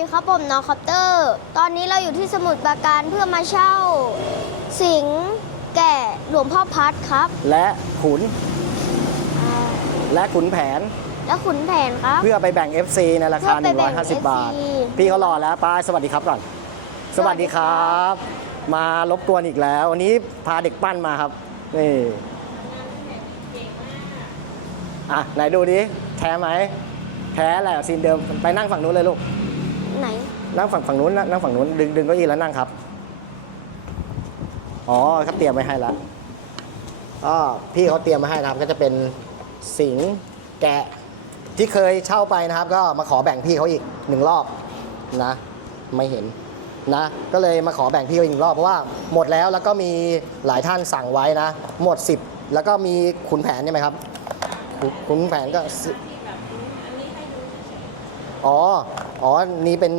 สวัสดีครับผมน้องคอปเตอร์ ตอนนี้เราอยู่ที่สมุทรปราการเพื่อมาเช่า สิงห์แก่หลวงพ่อพัดครับ และขุนอ่าและขุนแผนและขุนแผนครับ เพื่อไปแบ่ง FC ในราคา เพื่อไปแบ่ง150 บาท FC พี่เขารอแล้วป้าสวัสดีครับก่อนสวัสดีครับมารบกวนอีกแล้ว วันนี้พาเด็กปั้นมาครับนี่อะไหนดูดิแท้ไหมแท้แหละซีนเดิมไปนั่งฝั่งนู้นเลยลูกไห นั่งฝั่งฝั่งนู้นนั่งฝั่งนู้นดึงดึงเก้าอี้แล้วนั่งครับ อ๋อเขาเตรียมไว้ให้แล้วอ๋อพี่เขาเตรียมมาให้นะครับ ก็จะเป็นสิงแกะที่เคยเช่าไปนะครับ ก็มาขอแบ่งพี่เขาอีกหนึ่งรอบนะ ไม่เห็นนะ ก็เลยมาขอแบ่งพี่เขาอีกหนึ่งรอบเพราะว่าหมดแล้วแล้วก็มีหลายท่านสั่งไว้นะ หมด 10 แล้วก็มีขุนแผนใช่ไหมครับ ขุนแผนก็ อ๋อ อ๋อ นี่เป็น